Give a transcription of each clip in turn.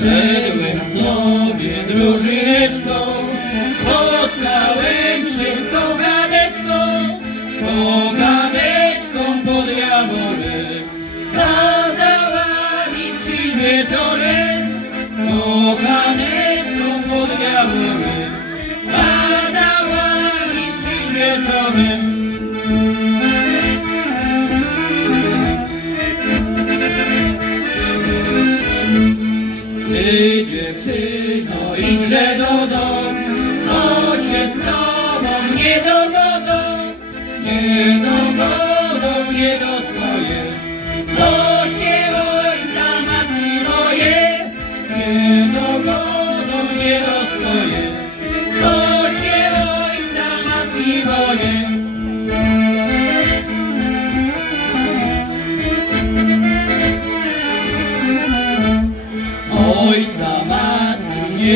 Szedłem sobie drużyneczką, spotkałem się z kochadeczką, kochadeczką pod jaworem. Kazała mi przyjść wieczorem. Ty dziewczyno idźże do domu, to się z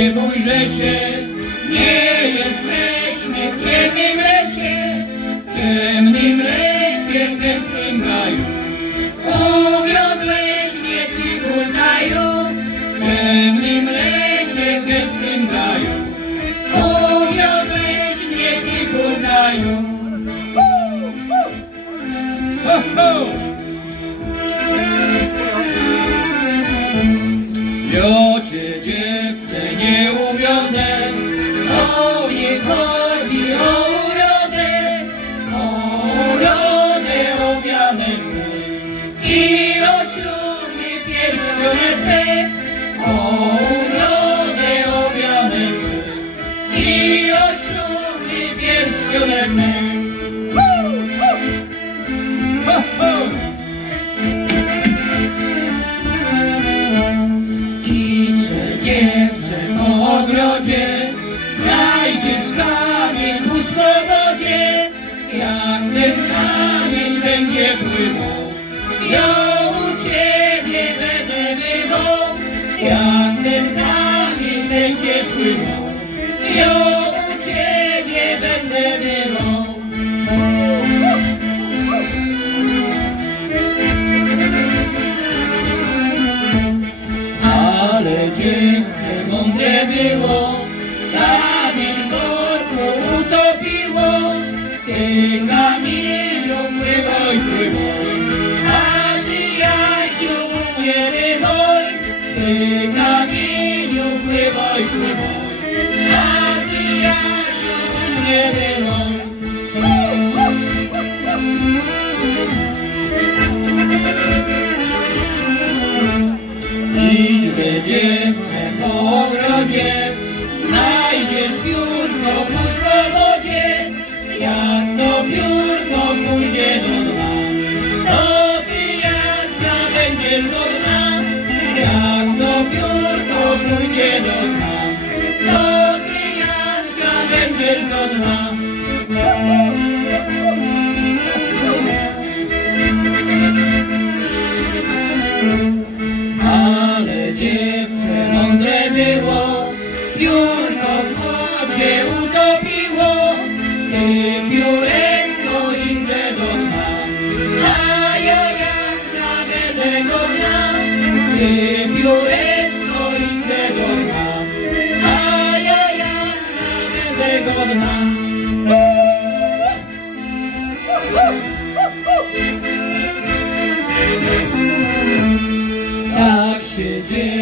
nie bójże się, nie jesteśmy w ciemnym lesie, w ciemnym lesie, w gęstym gaju. Uwiodłeś mnie, ty hultaju, w ciemnym lesie, gęstym gaju. Hultaju. Ho, ho! Jocie pierścionece, o urodę o wianece i o ślubie pierścionece. Hu, hu. Ho, ho. Idźże dziewczę po ogrodzie, znajdziesz kamień tuż po wodzie. Jak ten kamień będzie pływał, Yeah. Dziewczę po ogrodzie, Ale dziewczę mądre było, Jurko w wodzie utopiło, Tak się dzieje.